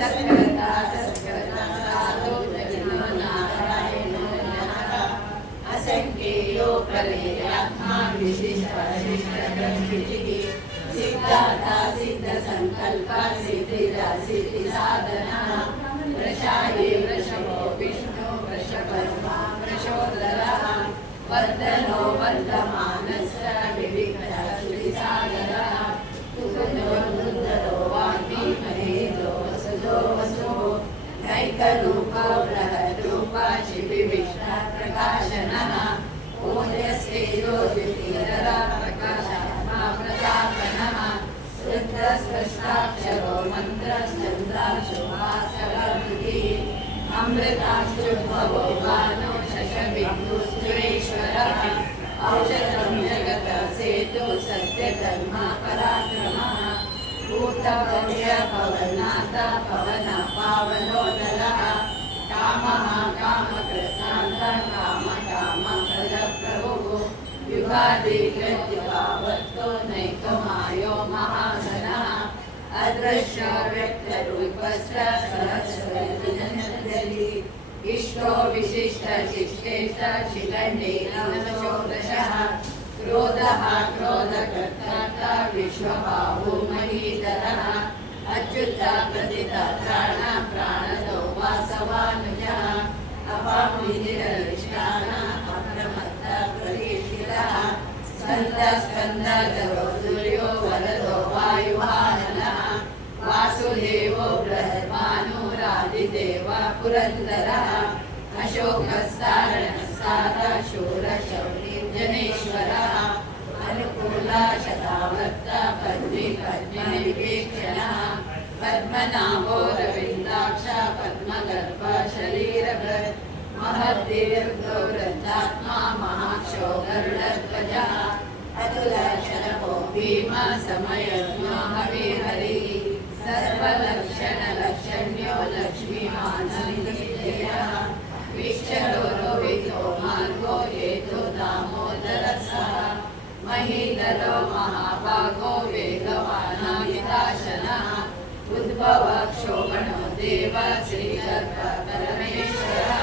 सत्कर्ता सत्कर्ता साधो जनो नारायणो नमः असंख्यो प्रलयात्मा विशिष्टशिष्टब्रह्मजिः सिद्धाता सिद्ध संकल्प सिद्धिदा सिद्धि साधना वृषाये वृषभो विष्णु वृषभर्मा वृषोदरः वर्धनो वर्धमानश्च विविक्तश्रुतिसागरः कुकुन्दो दुन्दरो वाग्मी महेन्द्रो वसुजो वसुः नैकरूपो बृहद्रूपा शिविविष्टः प्रकाशनः ओजस्तेजो द्वितीयरा प्रकाशात्मा प्रतापनः रुद्रस्पष्टाक्षरो मन्त्रश्चन्द्राक्षो भास्करः अमृताक्षुर्भवो भानो शशबिन्दुश्चुरेश्वरः औषधं जगतः सेतु सत्यधर्मा पराक्रमः भूतभव्य पवनाथा पवन पावनोदरः कामः कामकृतान्तः कामकामप्रदप्रभुः युगादिकृत्युगावत्तो नैकमायो महाधनः अदृश्य व्यक्तरूपश्च सहस्रजनदली इष्टो विशिष्ट शिष्टेष्ट शिखण्डेन क्रोधः क्रोधकर्ता विश्वबाहु महीधरः अच्युत प्रतिदात्राण प्राणदो वासवानुजः अपामिनिरविष्टान अप्रमत्त परीक्षितः स्कन्द स्कन्दधरो दुर्यो वरदो वायुवाहनः वासुदेवो बृहद्भानुरादिदेव पुरन्दरः अशोकस्तारणस्तार शूरशौर्यजनेश्वरः अनुकूला शतावर्त पद्मिपद्मविवेक्षणः पद्मनाभो रविन्दाक्ष पद्मगर्भ शरीरभृत् महद्दीर्घो वृद्धात्मा महाक्षो गरुडध्वजः अतुलशनभो भीम समयज्ञो हविहरिः सर्वलक्षणलक्षण्यो लक्ष्मीमानन्दितयः विश्वरो रोहितो मार्गो हेतो दामोदरसः महीधरो महाभागो वेगवानामिताशनः उद्भवः क्षोभणो देव श्रीगर्भ परमेश्वरः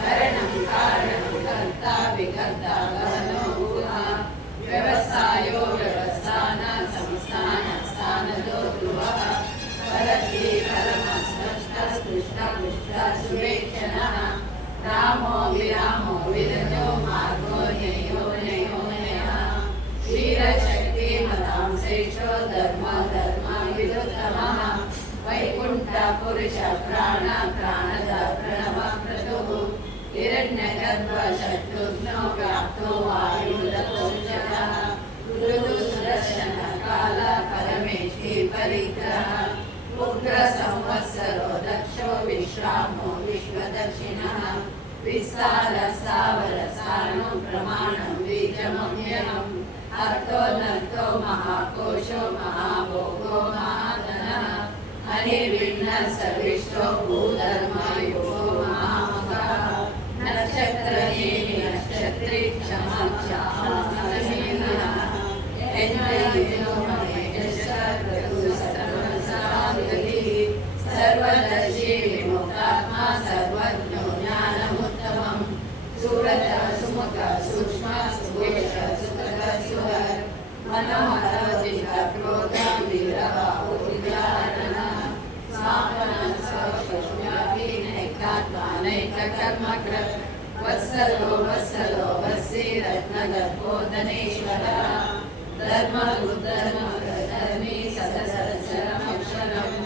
करणं कारणं कर्ता विकर्ता गहनो गुहा व्यवसायो व्यवस्थान संस्थान स्थानदो ध्रुवः परति परमस्पष्टस्पृष्टपुष्ट सुवेक्षणः रामो विरामो विरजो मार्गो न्ययो न्ययो न्ययः क्षीरशक्तिमतां श्रेष्ठो धर्म धर्मविदुत्तमः वैकुण्ठ पुरुष प्राण प्राणद प्रणव प्रभुः हिरण्यगर्भ शत्रुघ्नो व्याप्तो वायुरतोषः ऋतुसुदर्शन काल परमेष्टि परिग्रहः उग्र संवत्सरो दक्षो विश्रामो विश्वदर्शिनः विस्तार स्थावर स्थानो प्रमाणं बीजमव्ययम् अर्थो नर्थो महाकोशो महाभोगो महाधनः अनिर्विण्ण सर्विष्ठो भूधर्मयुगो महामगः नक्षत्रनेमि नक्षत्री क्षमक्षामसमीनः यज्ञयुजो महेश सर्वसर्वसाङ्गतिः सर्वदर्शी विमुक्तात्मा सर्वज्ञो ज्ञानमुत्तमम् सुरत सुमुख सूक्ष्म सुवेश सुतग सुहर मनोहर जित क्रोध वीरः उद्यानः स्थापन स्वशुष्म्यापि नैकात्मा नैककर्मकृत् वत्सलो वत्सलो वत्सी रत्नगर्भोदनेश्वरः धर्मरुद्धर्मी सदसरक्षरमक्षरम्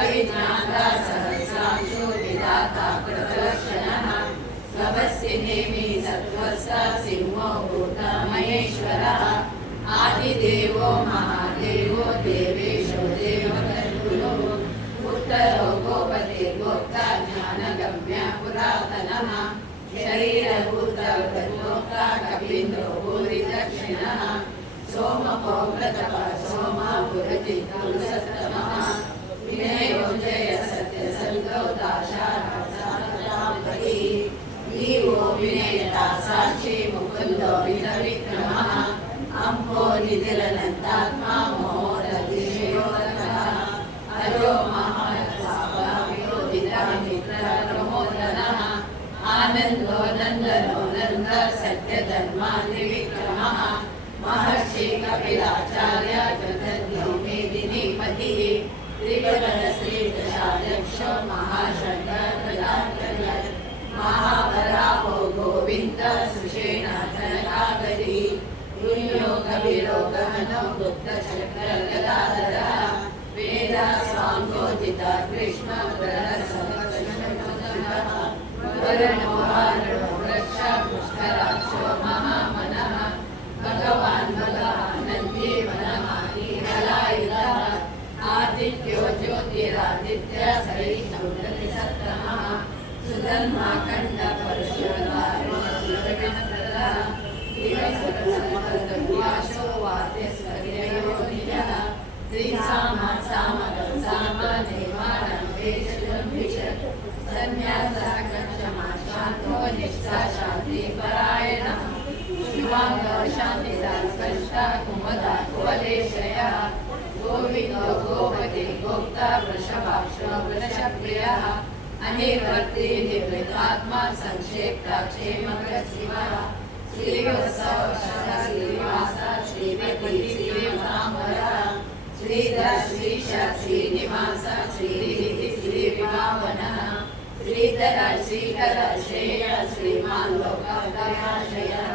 अविज्ञाता सहस्रांशो विधाता कृतलक्षणः गवस्य नेमि सत्त्वस्य सिंहो भूता महेश्वरः आदिदेवो महादेवो देवेशो देवगर्भुरो उत्तरो गोपतिर्गोप्ता ज्ञानगम्य पुरातनः शरीरभूतगर्भोक्ता कपीन्द्रो भूरिदक्षिणः सोमको प्रतपः सोमा पुरजित्पुरुषोत्तमः विनयो जय सत्यसन्धो दाशारासापति जीवो विनयता साक्षी मुकुन्दो विनविक्रमः अम्भो निधिरनन्तात्मा मोहरतिशयोदकः अजो महारसा आनंदो नंदनो नंद सत्य धर्मा त्रिविक्रमः महर्षि कपिलाचार्य कृतज्ञो मेदिनी पति त्रिभुवन श्रीदशाध्यक्ष महाशंकर महावराहो गोविंद सुषेण जनकागरी गुह्यो कविरो गहनो गुप्त चक्र गदाधर वेद स्वांगोजित कृष्ण वरणो हारणो वृक्ष पुष्कराक्षो महामनः भगवान् भगवानन्दी वनमाली हलायुधः आदित्यो ज्योतिरादित्य सहिष्णुसत्तमः सुधर्मा खंड परशुरामो दिवसो वाद्यस्वर्यो निजः त्रिसामा सामगं सामा देवानां वेशजम्भिषत् सन्न्यासः कक्षमा शान्तो निष्ठा शान्ति परायणः शुभांगो शान्तिदा स्पष्टा कुमदा कुवलेशयः गोविन्दो गोपति गोप्ता वृषभाक्षो वृषप्रियः अनिर्वर्ति निर्वितात्मा संक्षेप्ता क्षेमकृशिवः श्रीवत्सव श्रीनिवास श्रीपति श्रीमताम्बरः श्रीधर श्रीश श्रीनिवास श्रीनिधि श्रीविभावनः श्रीधर श्रीकर श्रेय श्रीमान् लोकादयाशयः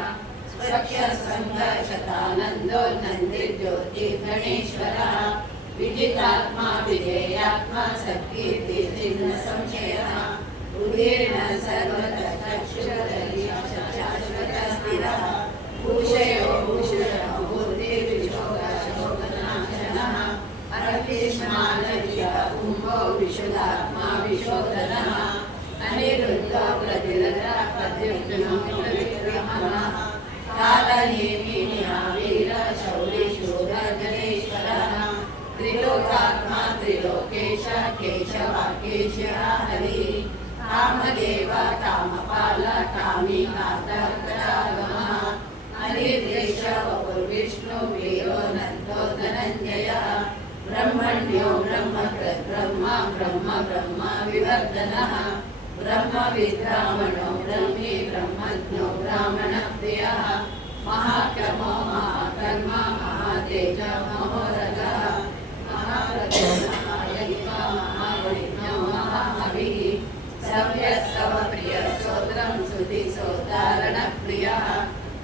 स्वच्छसङ्ग शतानन्दो नन्दिर्ज्योति गणेश्वरः विजितात्मा विधेयात्मा सत्कीर्ति चिन्ह संशयः उदीर्ण सर्वतश्चक्षुरधरी शाश्वत स्थिरः भूषयो भूषणो बुद्धिर्विशोधशोधनाशनः अर्पिष्मानर्य कुम्भो विशुद्धात्मा विशोधनः अनिरुद्धो प्रतिरथः प्रद्युम्नो विक्रमः कालनेमि महावीर शौरी शूर गणेश्वरः त्रिलोकात्मा त्रिलोकेश केशवाकेश हरि कामदेव कामपाल कामी कातकरागमः अनिर्देश वपुर्विष्णु वीरो नन्दो धनञ्जयः ब्रह्मण्यो ब्रह्मकृत् ब्रह्म ब्रह्म ब्रह्म विवर्धनः ब्रह्मविद्रामणो ब्रह्मी ब्रह्मज्ञो ब्राह्मणप्रियः महाक्रमो महाकर्म महातेज महोरगः सव्यस्तव प्रिय सोत्रं सुधि सोदारण प्रियः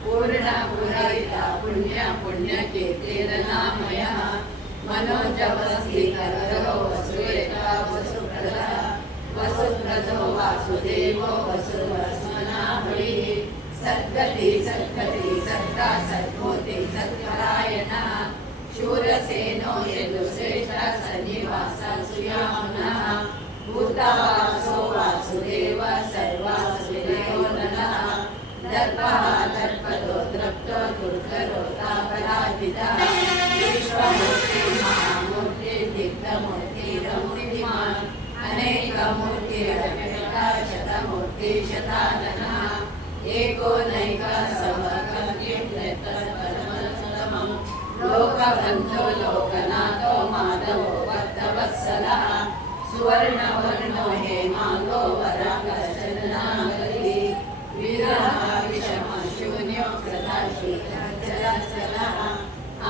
पूर्ण पुरहिता पुण्य पुण्यकीर्तिरनामयः मनोजवस्थितरो वसुरेता वसुप्रदः वसुप्रदो वासुदेवो वसुवस्मनाभविः सद्गति सद्गति सत्ता सद्भूति सत्परायणः शूरसेनो यदुश्रेष्ठ सन्निवास सुयामनः भूतवासो वासुदेव सर्वासुदेवो नरः दर्पः दर्पदो द्रप्तो दुर्धरोतापराजितः विश्वमूर्ति महामूर्ति दिग्धमूर्तिरमूर्तिमान् अनेकमूर्तिरव्यक्ता शतमूर्ति शताननः एको नैक समकर्युक्तमं लोकबन्धो लोकनाथो माधवो भक्तवत्सलः सुवर्णवर्णो हेमांगो वराङ्गशरणागरी वीरः विषमशून्यो कृताशीलः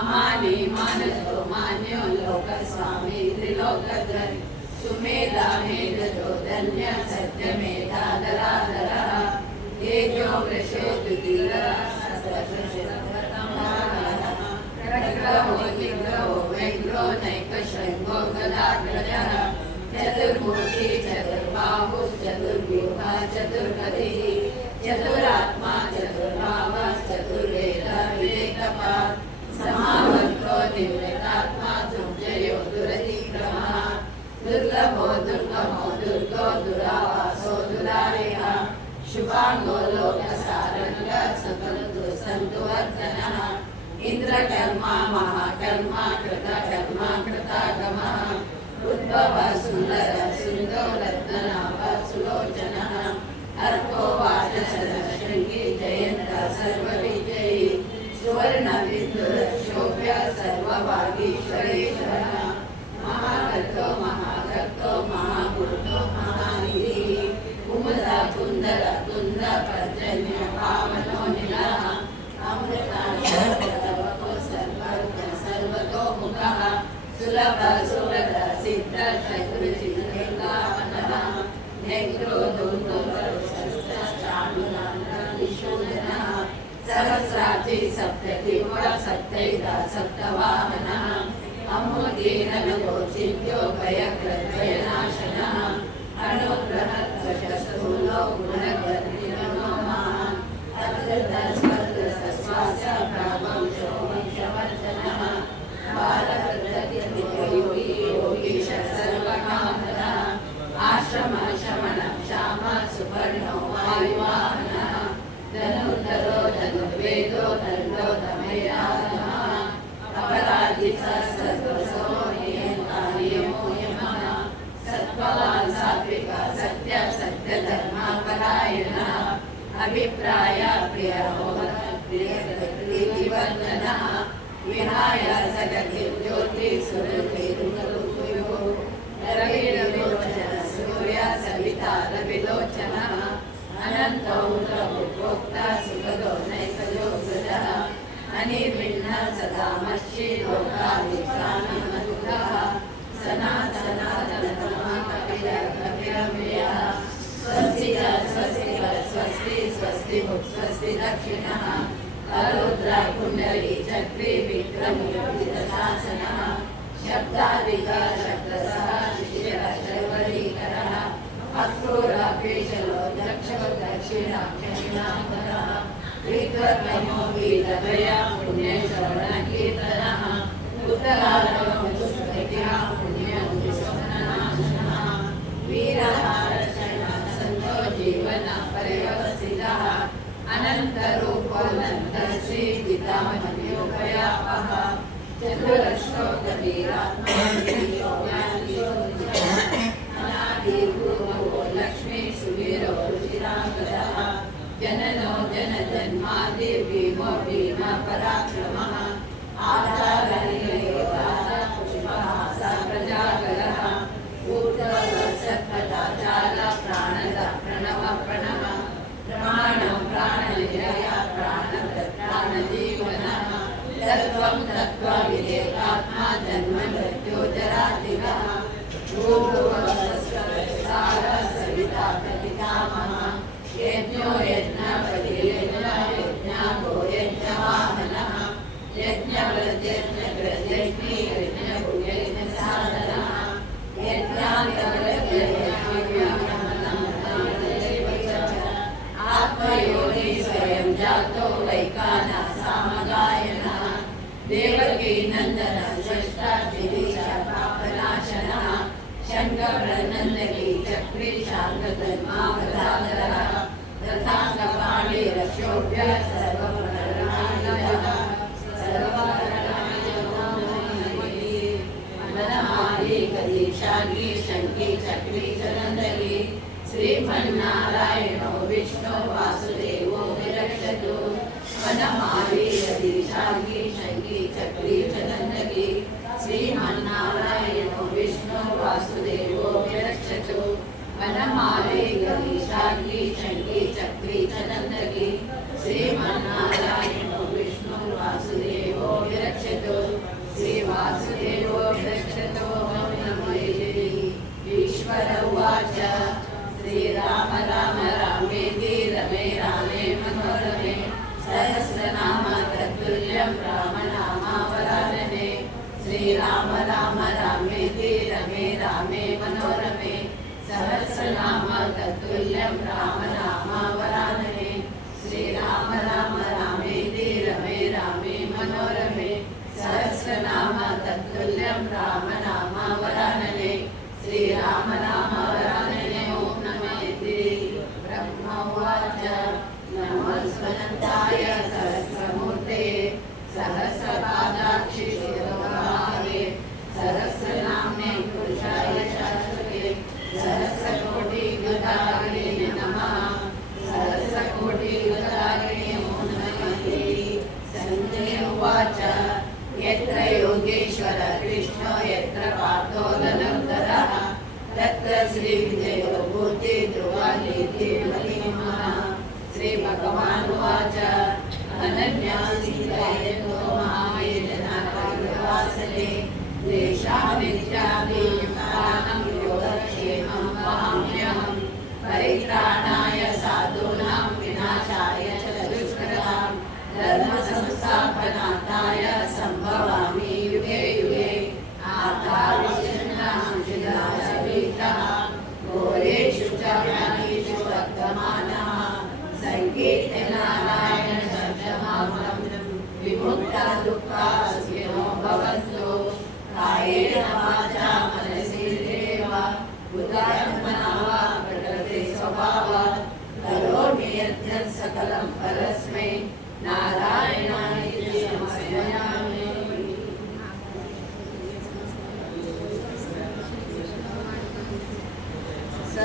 अमानी मानसो मान्यो लोकस्वामी त्रिलोकधर सुमेधा मेधो धन्य सत्यमेधाधराधरः तेजो वृषो द्युतिरः खड्गो विग्रहो व्यग्रो नैकशृङ्गो गदाग्रजः चतुर्मूर्ति चतुर्बाहुश्चतुर्व्यूहः चतुर्गतिः चतुरात्मा चतुर्भावः चतुर्वेद विवेकपात् समावर्तो निवृत्तात्मा दुर्जयो दुरतिक्रमः दुर्लभो दुर्गमो दुर्गो दुरावासो दुरारेयः शुभांगो लोकसारंग सकल दुःसन्तुवर्धनः इंद्रकर्मा महाकर्मा कृतकर्मा कृतागमः उद्भव सुंदर सुंदो रत्ननाभ सुलोचनः अर्को वाचशृंगी जयंत सर्वविजयी सुवर्णविन्दुर शोभ्य सर्वभागीश्वरेश्वरः महाकर्तो महाकर्तो महाभूतो महानिधिः कुमुदा कुन्दर कुन्द सहस्राची सप्ततिवा सप्तैता सप्तवाहनः अमोदीनलोचिन्यो भयकृद्भयनाशनः अनुग्रहस्तशस्तूलो गुणगर्भिणो महान् अकृतस्पर्धसस्वास्य प्रावंशो वंशवर्धनः बालकृतयोगी योगीश सर्वकामदः आश्रमशमनं क्षाम सुपर्णो वायुवाहनः धनुर्धरो धनुर्वेदो दण्डो दमयानः अपराजितः सर्वसो नियन्ता नियमो यमः सत्त्ववान् सात्विकः सत्य सत्यधर्मपरायणः अभिप्राय प्रियप्रीतिवर्धनः विहाय सगतिर्ज्योतिः रविर्विलोचनः सूर्य सविता रविलोचनः अनन्तो प्रोक्ता सुखदो नैकयोगदः अनिर्विण्णः सदामश्ची लोकाभिष्टानमधुरः सनातनकपिलकपिलव्ययः स्वस्ति स्वस्ति स्वस्ति स्वस्ति स्वस्ति दक्षिणः अरुद्रा कुण्डली चक्री विक्रमशासनः शब्दादिकः शब्दसः शिशिरः शर्वरीकरः अक्रूरपेशलो दक्षो दक्षिणाक्षिणाम्बरः विद्वत्तमो वीरभया पुण्यश्रवणकीर्तनः उत्तरार्धमधुस्मृतिः पुण्यविश्वनाशनः वीरः रक्षणः सन्तो जीवनपर्यवस्थितः अनन्तरूपोऽनन्तश्री पितामह्योपयापः चतुरश्रो कबीरात्मा लक्ष्मी सुवीरो रुचिरागदः जननो जनजन्मादि भीमो भीम पराक्रमः आचार्यपुष्पः स प्रजागरः सत्पदाचार प्राणद प्रणव प्रणव प्रमाणं प्राणनिलय प्राणजीवनः तत्त्वं तत्त्वविदेकात्मा जन्म मृत्युजरादिवः सविता प्रपितामहः यज्ञो यज्ञपति यज्ञो यज्ञवाहनः यज्ञव्रजयज्ञी यज्ञभुयज्ञसाधनः आत्मयोगी स्वयं जातो वैकानः सामगायनः देवकी नन्दनः षष्ठाधिशापापनाशनः शङ्करनन्दकी चक्री शान्तधर्मावतारः तथाङ्गपाणि रक्षोभ्यः सर्वप्रणरायणः मनमाली गदीशाली शङ्की चक्री चनन्दकी श्रीमन्नारायणो विष्णु वासुदेवो विरक्षतु मनमाली गदीशाली शङ्की चक्री चनन्दकी श्रीमन्नारायणो विष्णु वासुदेवो विरक्षतु वनमाली गदीशाली शङ्की चक्री चनन्दकी श्रीमन्नारायणो विष्णु वासुदेवो विरक्षतु श्रीवासुदेवो विरक्षतु ईश्वर उवाच श्रीराम राम रामेति रमे रामे मनोरमे सहस्रनाम तत्तुल्यं रामनामावरानने श्रीराम राम रामेति रमे रामे मनोरमे सहस्रनाम तत्तुल्यं रामनामावरानने श्रीराम राम रामेति रमे रामे मनोरमे सहस्रनाम तत्तुल्यं रामनामावरानने श्रीराम नाम वरानने ॐ नमेति ब्रह्मोवाच नमस्वनन्ताय सहस्रमूर्ते सहस्रपादाक्षि शिरोभावे सहस्रनाम्ने पुरुषाय शाश्वते सहस्रकोटियुगाग्रे नमः सहस्रकोटियुगाग्रे ॐ नमः सञ्जय उवाच यत्र योगेश्वर कृष्णो यत्र पार्थो धनुर्धरः तत्र श्रीविजयो भूति ध्रुवानीति मतिमः श्रीभगवानुवाच अनन्यासीतो महावेदनावासने देशाविद्याभियुक्तानं योगक्षेमं वहाम्यहं परित्राणाय साधूनां विनाशाय च दुष्कृतां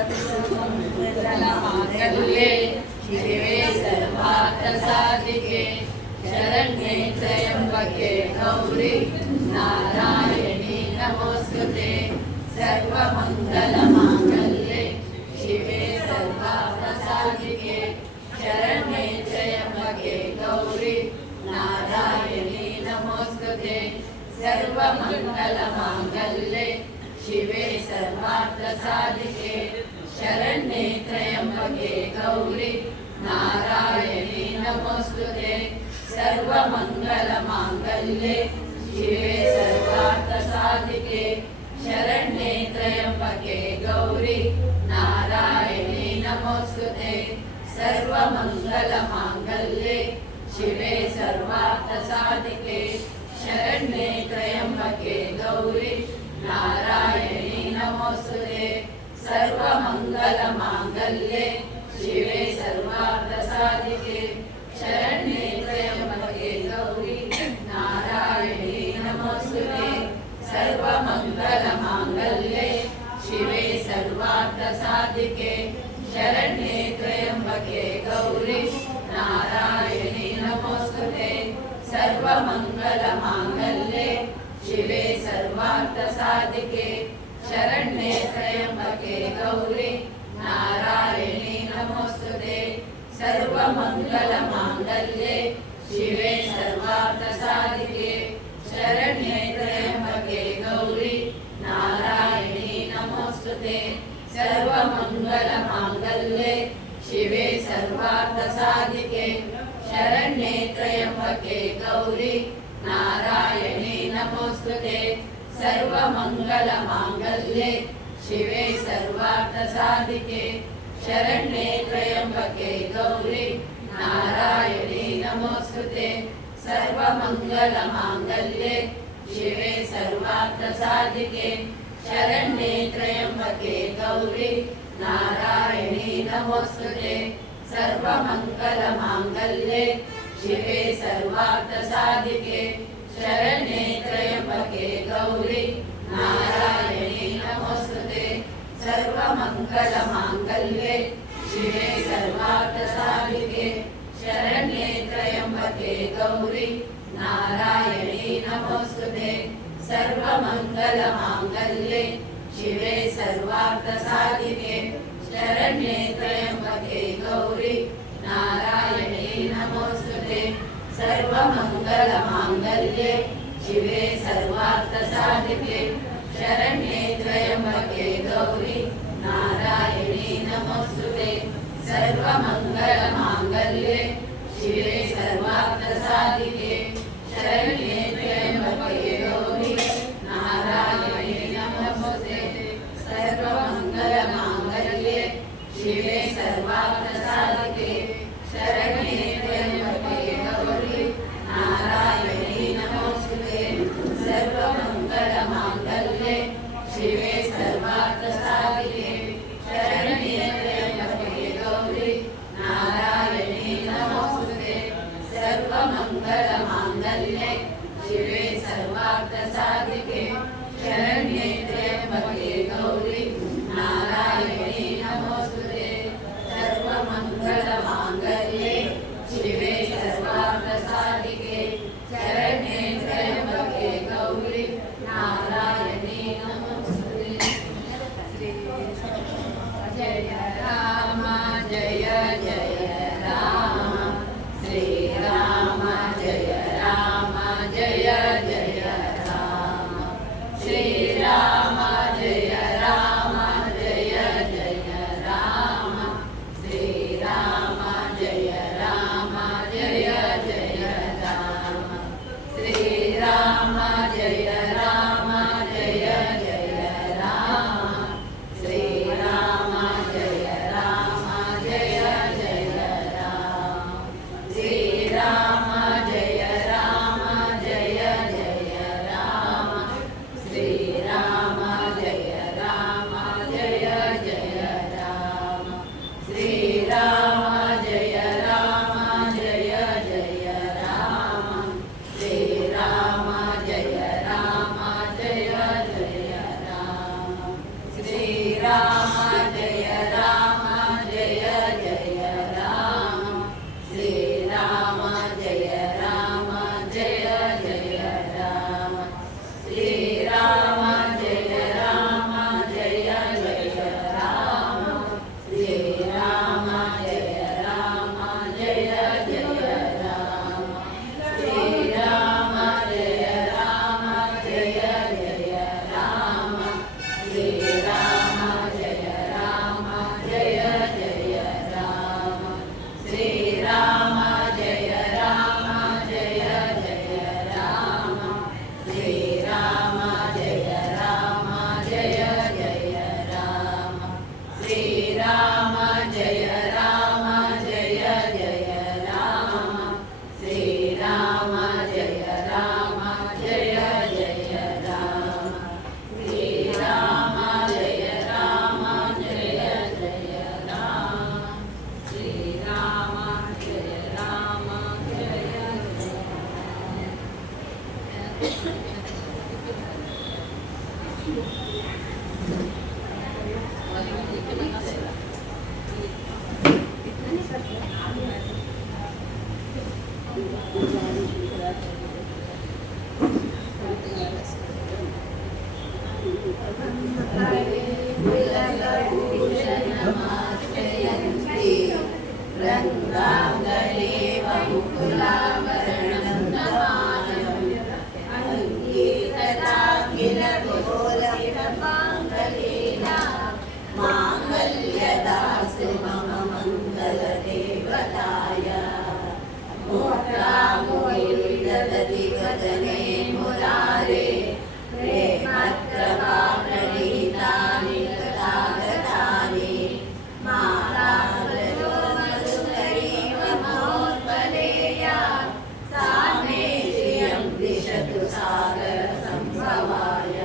सर्वमङ्गलमाङ्गल्ये शिवे सर्वार्थसाधिके शरण्ये त्र्यम्बके गौरी नारायणी नमोस्तुते सर्वमङ्गलमाङ्गल्ये शिवे सर्वार्थसाधिके शरण्ये त्र्यम्बके गौरी नारायणी नमोस्तुते सर्वमङ्गलमाङ्गल्ये शिवे सर्वार्थसाधिके शरण्ये त्र्यम्बके गौरी नारायणी नमोस्तुते सर्वमङ्गलमाङ्गल्ये शिवे सर्वार्थसाधिके शरण्ये त्र्यम्बके गौरी नारायणी नमोस्तुते सर्वमङ्गलमाङ्गल्ये शिवे सर्वार्थसाधिके शरण्ये त्र्यम्बके गौरी नारायणी नमोस्तुते सर्वमङ्गलमाङ्गल्ये शिवे सर्वार्थसाधिके शरण्ये त्र्यम्बके गौरी नारायणी नमोस्तुते सर्वमङ्गलमाङ्गल्ये शिवे सर्वार्थसाधिके शरण्ये त्र्यम्बके गौरी नारायणी नमोस्तुते सर्वमङ्गलमाङ्गल्ये शिवे सर्वार्थसाधिके शरण्ये त्र्यम्बके गौरी नारायणी नमोस्तुते सर्वमङ्गलमाङ्गल्ये शिवे सर्वार्थसाधिके शरण्ये त्र्यम्बके गौरी नारायणी नमोस्तुते सर्वमङ्गलमाङ्गल्ये शिवे सर्वार्थसाधिके शरण्ये त्र्यम्बके गौरी नारायणी नमोस्तुते सर्वमङ्गलमाङ्गल्ये शिवे सर्वार्थसाधिके शरण्ये त्र्यम्बके गौरी नारायणी नमोस्तुते सर्वमङ्गलमाङ्गल्ये शिवे सर्वार्थसाधिके शरण्ये त्र्यम्बके गौरी नारायणी नमोस्तुते सर्वमङ्गलमाङ्गल्ये शिवे सर्वार्थसाधिके शरण्ये त्र्यम्बके गौरी नारायणी नमोस्तुते सर्वमङ्गलमाङ्गल्ये शिवे सर्वार्थसाधिके शरण्ये त्र्यम्बके गौरी नारायणी नमोस्तुते सर्वमङ्गलमाङ्गल्ये शिवे सर्वार्थसाधिके शरण्ये त्र्यम्बके गौरी नारायणी नमोस्तुते सर्वमङ्गलमाङ्गल्ये शिवे सर्वार्थसाधिके शरण्ये त्र्यम्बके गौरी नारायणी नमोस्तुते सर्वमङ्गलमाङ्गल्ये शिवे सर्वार्थसाधिके शरण्ये त्र्यम्बके गौरी नारायणी नमोस्तुते सर्वमङ्गलमाङ्गल्ये शिवे सर्वार्थसाधिके शरण्ये त्र्यम्बके गौरी नारायणी नमोस्तुते सर्वमङ्गलमाङ्गल्ये शिवे सर्वार्थसाधिके शरण्ये त्र्यम्बके गौरी नारायणी नमोस्तुते सर्वमङ्गलमाङ्गल्ये शिवे सर्वार्थसाधिके शरण्ये त्र्यम्बके गौरी नारायणी नमोस्तुते सर्वमङ्गलमाङ्गल्ये शिवे सर्वार्थसाधिके शरण्ये त्र्यम्बके गौरी नारायणी नमोस्तुते जय राम जय जय राम श्री राम जय जय राम श्री राम जय जय राम श्री राम जय जय राम श्री राम जय जय राम श्री राम जय जय राम श्री राम जय जय राम श्री राम जय जय राम श्री राम जय जय राम श्री राम जय जय राम श्री राम जय मांगल्यदास्तु मम मंगलदेवताय मुद्रामुदति वदने मुरारे प्रेमत्रवाप्रणीतानि तथागतानि मालाग्रजो मधुकरीव महोत्पलेया सा मे श्रियं दिशतु सागरसम्भवाय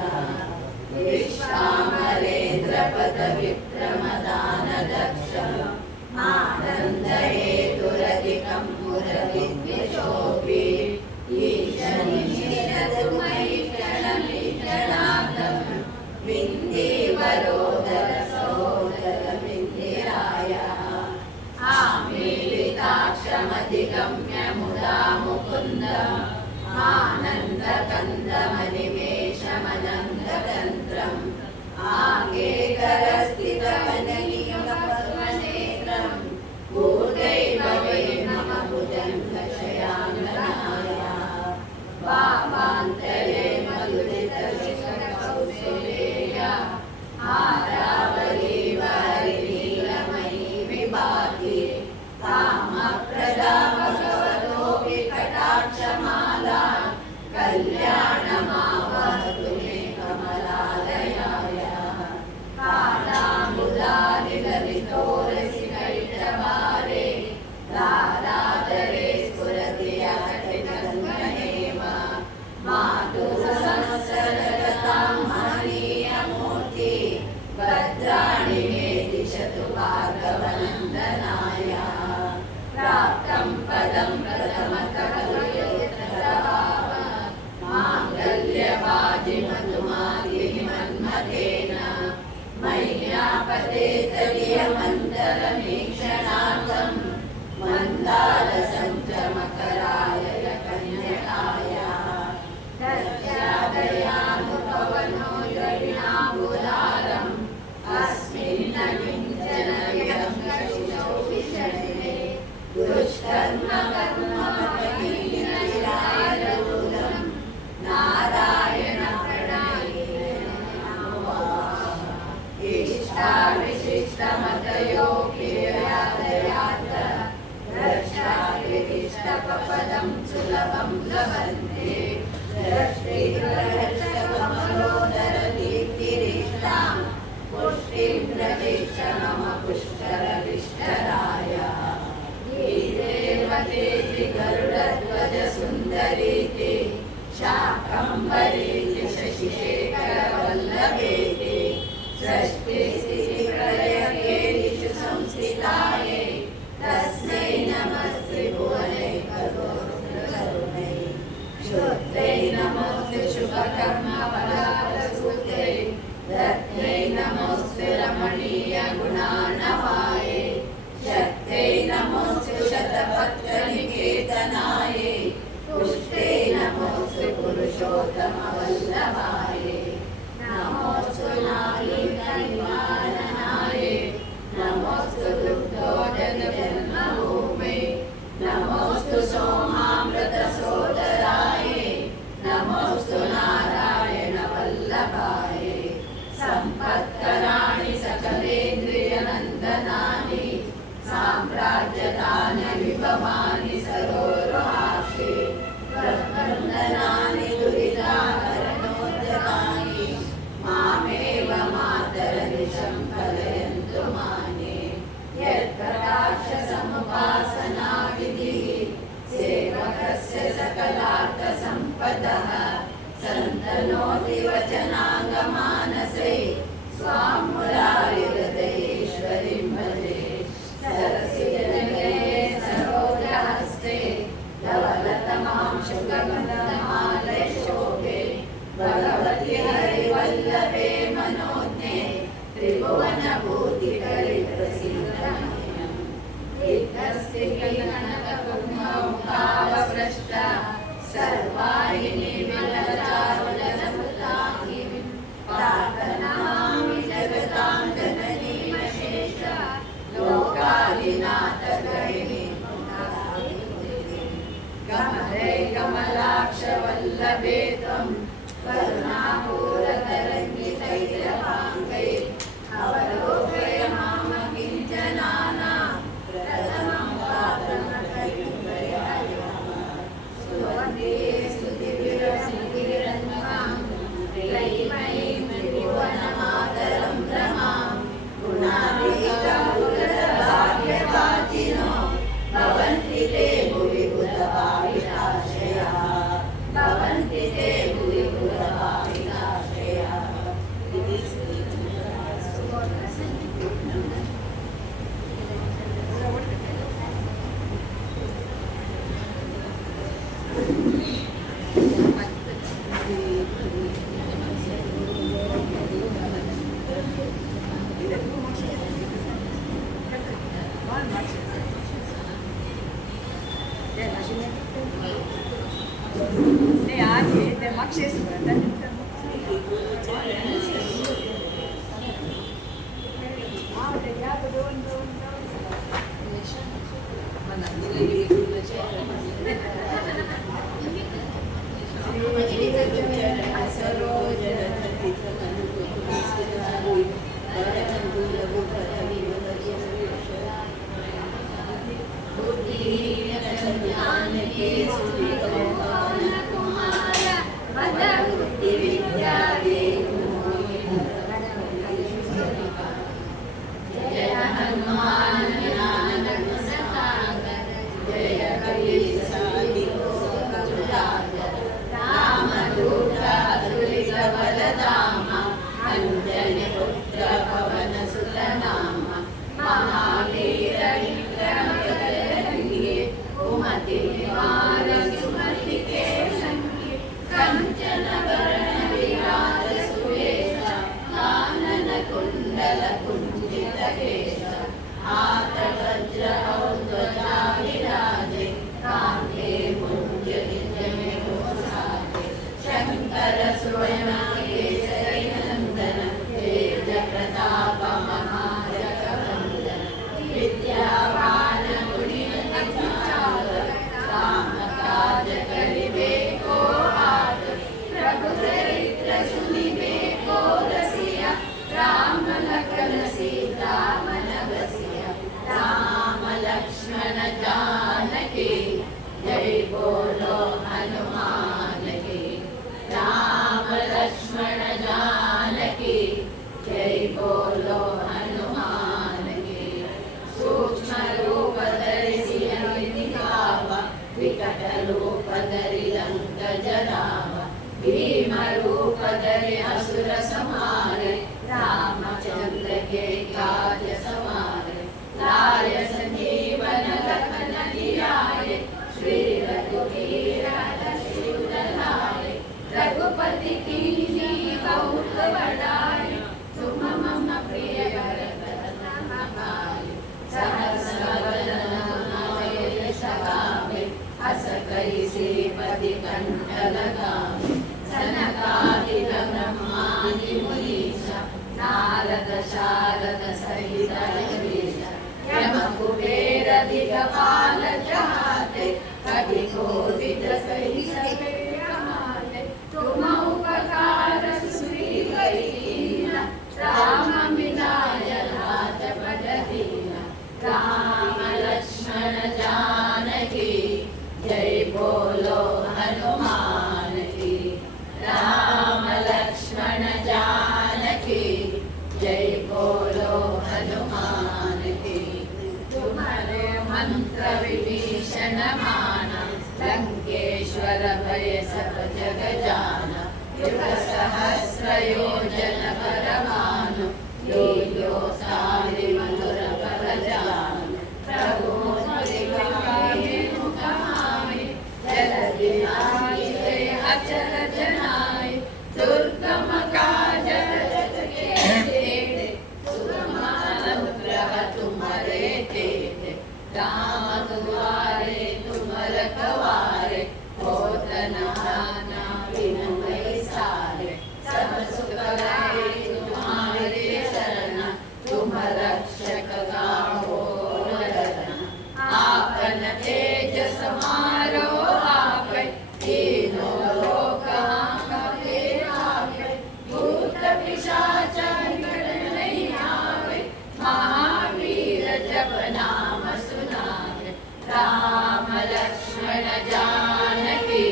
विश्वामरेन्द्रपदविक्रमदानदक्ष आनन्दहेतुरधिकं मुरविद्विषोऽपि ईशनिषेदतुमैक्षणमीक्षणार्थं विन्देवरोदरसहोदरमिन्दिराय आमीलिताक्षमधिगम्य मुदा मुकुन्द आनन्दकन्दमनिमेषमनन्दतन्त्रम् आकेकरस्थितकननीयपद्मनेत्रम् भूतैर्भवे मम भुजङ्गशयाङ्गनाय वामान्तरे मधुरितशिखरकौसुलेया आरावलीवरिनीलमयी विभाति कामप्रदा भगवतोऽपि कटाक्षमाला कल्याणमावहतु मे कमलालयाय कालामुदानिललितोरसिकैटभारे दारादरे स्फुरति अकटितङ्गनेव मातुः संसर्गतां महनीयमूर्ति भद्राणि मे दिशतु भार्गवनन्दनाय प्राप्तं पदं प्रथमतः माङ्गल्यवाजिमधुमादिमन्मथेन मय्यापतेतलीयमन्तरमीक्षणार्थं मन्दारसञ्चमकराय कन्यकाय तस्यादयानुपवनो द्रविणाम्बुधारम् अस्मिन्न किञ्चन विहङ्गशिशो विषणे दुष्कर्म कर्मपीडितरायरूढम् नारायण इष्टाविशिष्टमतयोऽप्ययातयात द्रष्टाविशिष्टपदं सुलभं लभन्ते दृष्टिकमलोदरदीप्तिरिष्टां पुष्टिं प्रविश्य मम पुष्करविष्टराय देवतेति गरुडध्वजसुन्दरीति शाकम्भरीति शशिशेखरवल्लभेति सृष्टिस्थितिप्रलयकेलिषु संस्थितायै तस्मै नमस्ते भुवनैकगोत्रकरुणै शुद्धै नमोऽस्तु शुभकर्मफलाप्रसूत्यै दत्त्यै नमोऽस्तु रमणीयगुणार्णवायै शक्त्यै नमोऽस्तु शतपत्रनिकेतनायै पुष्टे नमोऽस्तु पुरुषोत्तमवल्लभाय नमोऽस्तु नालीनिवारणाय नमोऽस्तु दुग्धोदनजन्मभूमे नमोऽस्तु सोमामृतसोदराय नमोऽस्तु नारायणवल्लभाय सम्पत्कराणि सकलेन्द्रियनन्दनानि साम्राज्यदानविभवानि सरोरुहाक्षि प्रबन्धनानि दुरिताकरणोद्यतानि मामेव मातरनिशं कलयन्तु माने यत्कटाक्षसमुपासनाविधिः सेवकस्य सकलार्थसम्पदः सन्तनोति वचनाङ्गमानसे स्वां मुरारिहृदयेश्वरीं भजे सरसिजनये सरोजः पूर्णभूतिकरिप्रसीदमह्यम् इत्यस्ति कनककुम्भमुखावपृष्ट सर्वाहिनी विललावलसमुदाङ्गिं तातनमामि जगतां जननीमशेष लोकाधिनाथगृहिणीं कमले कमलाक्षवल्लभे त्वं करुणापूरतरङ्गितैरवाङ्गै अवलोकय माम किञ्चनानां प्रथमं पात्रमकैर्भयायाम सुवन्दे स्तुतिभिरन्मां प्रियमयीं त्रिभुवनमातरं रमां गुणातीतगुणभाग्यवाचिनो भवन्ति ते भुवि बुधभाविताश्रयाः भवन्ति ते भुवि बुधभाविताश्रयाः भीमरूपधरे असुर संहारे रामचंद्र के काज सवारे लाय संजीवन लखन जियाए श्री रघुवीर हरषि रघुपति कीन्ही बहुत बड़ाई तुम मम प्रिय भरत समाई सहस वदन यश गावे हस कहि श्रीपति कंठ लगावे सनकादिक ब्रह्मादि मुनीश नारद शारद सहित अहीश यम कुबेर दिगपाल चहाते कवि कोविद सहित सबे रमाते तुम उपकार सुग्रीव कीन्हा राम मिलाय राजपद दीन्हा राम लक्ष्मण जानकी जय बोलो हनुमान की राम लक्ष्मण जानकी जय बोलो हनुमान की तुम्हारे मंत्र विभीषण माना लंकेश्वर भय सब जग जाना युग सहस्र योजन पर भानु लील्यो तारि मधुर फल जानु प्रभु मुखिकाये मुखमाहि जलधि नाहिते अचल जनाय दुर्गम काज जगत के जेते सुगम यह तुम्हारे तेज, राम तुम्हारे तुम रखवारे, होत न हाना बिनु पैसारे, सब सुख रहे तुम्हारे शरण, तुम रक्षक गाहो नरन। आपन तेज समारो आपै, तीनों लोक कांपे आपै, भूत पिशाच निकट नहीं आवे, महावीर जप नाम सुनावे। राम लक्ष्मण जानकी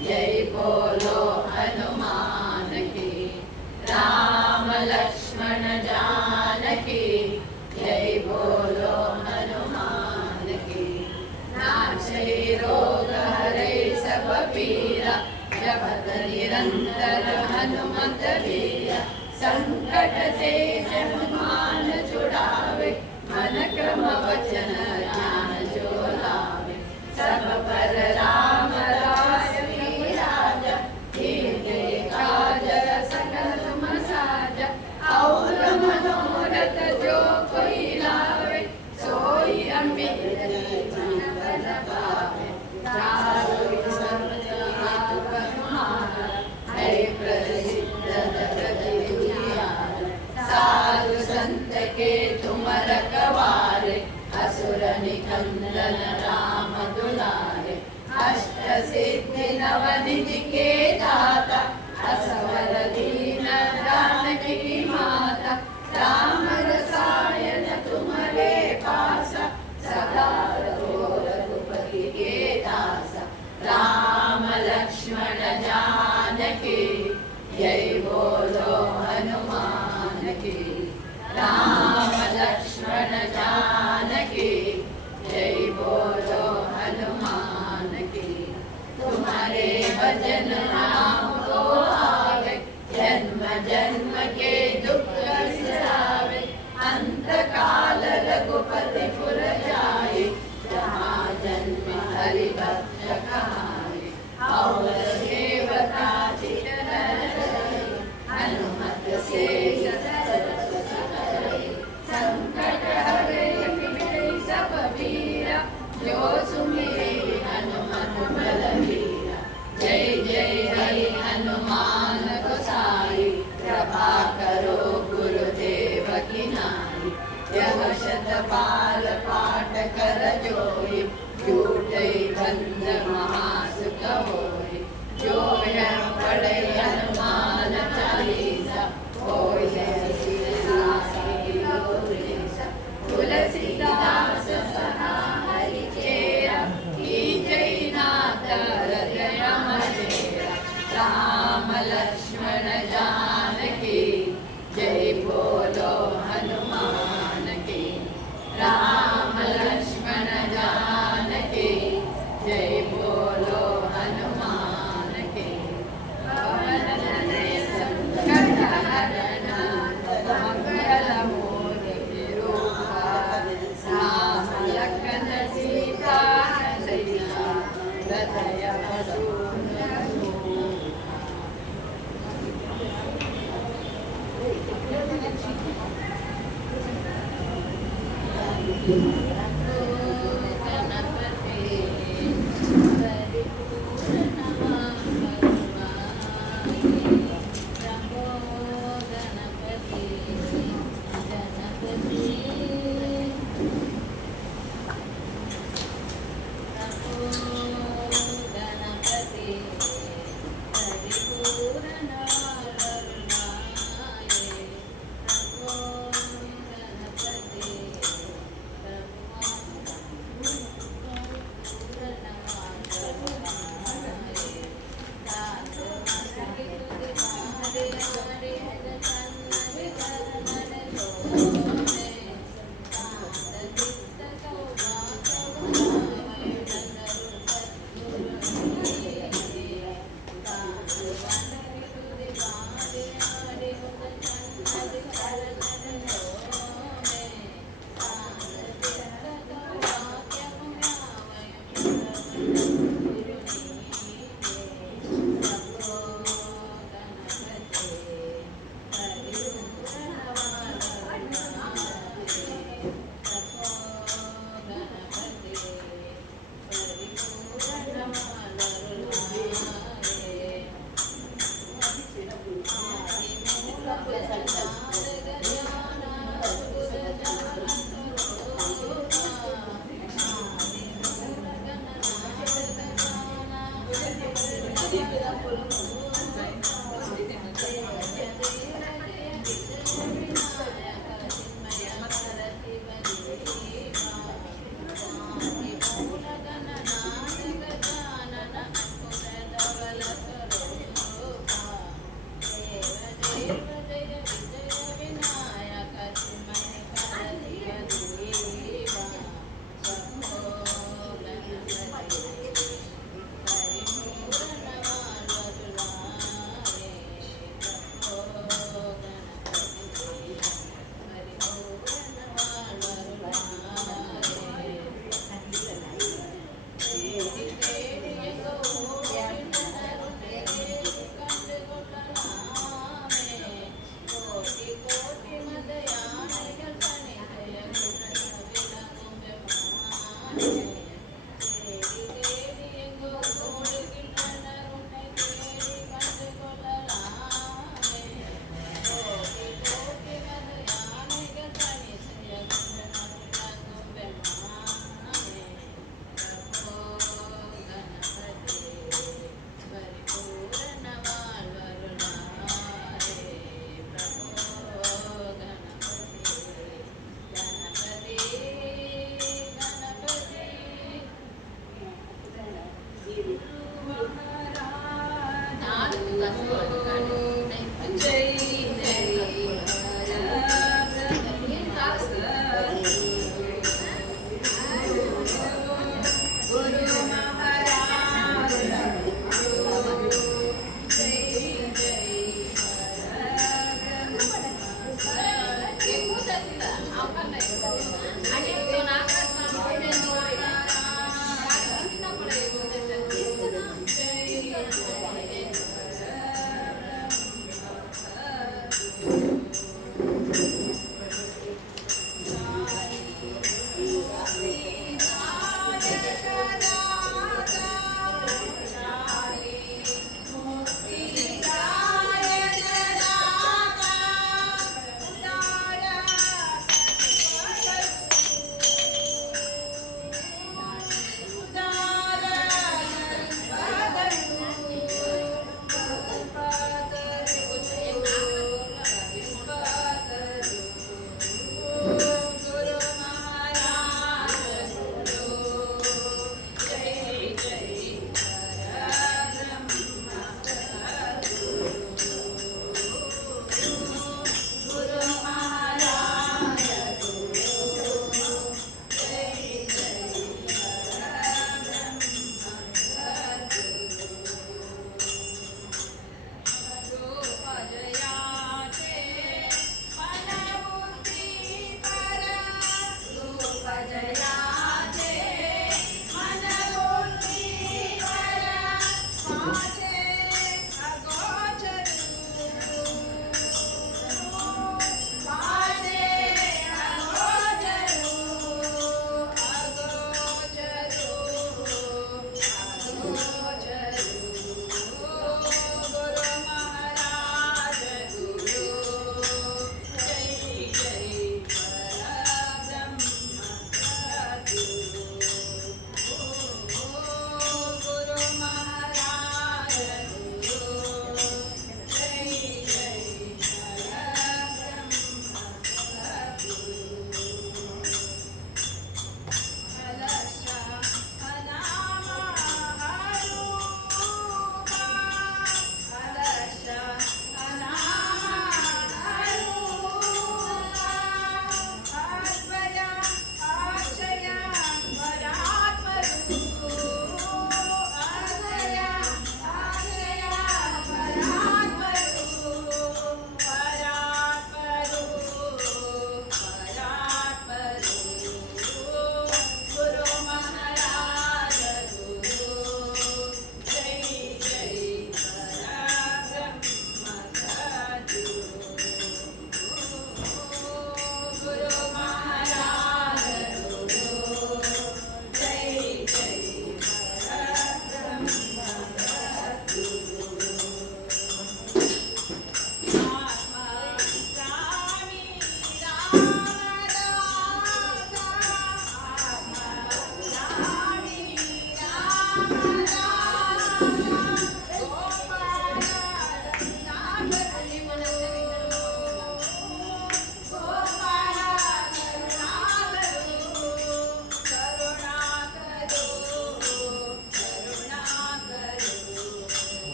जय बोलो हनुमान की, राम लक्ष्मण जानकी जय बोलो हनुमान की। नाशै रोग हरै सब पीरा, जपत निरंतर हनुमत वीरा। संकट ते हनुमान छुड़ावे, मन क्रम वचन ध्यान जो लावे। सब पर राम राय राजा, कीन्हे काज सकल तुम साजा। और मनोरथ जो कोई लावे, सोई अमित जीवन बल पावे। चारों शब्द आप तुम्हारा, है प्रसिद्ध जगत जियारा। साधु संत के तुम रखवारे, असुर निकंदन राम दुलारे। अष्ट सिद्धि नवनिधि के दाता, असवर दीन जानकी माता। राम रसायन तुम्हारे पासा, सदा रहो रघुपति के दासा। राम लक्ष्मण जानकी जय बोलो हनुमान की, राम लक्ष्मण जानकी जय बोलो हनुमान की। तुम्हारे भजन राम को आवे, जन्म जन्म के दुख बिसरावे। अंत काल रघुपति पुर जाए, जहाँ जन्म हरि भक्त कहाए। और देवता चित्तन हनुमत से संकट हरे मिटे सब पीरा, जो सुमिरे हनुमत बलवीरा। जय जय हरि हनुमान गोसाई, कृपा करो गुरुदेव की नाई। यह शतपाल पाठ कर जोई, झूठे बंद महासुख होई। जो यह पढ़े हनुमान चालीसा, होय तुलसीदास सदा हरि चेरा, कीजय नाथ हृदय मधेरा। राम लक्ष्मण जानकी जय बोलो हनुमान की, राम लक्ष्मण जानकी जय बोलो हनुमान की। पवन तनय संकट हरन, मंगल मूर्ति रूपा। राम लखन सीता सहिता, हृदय मधुर।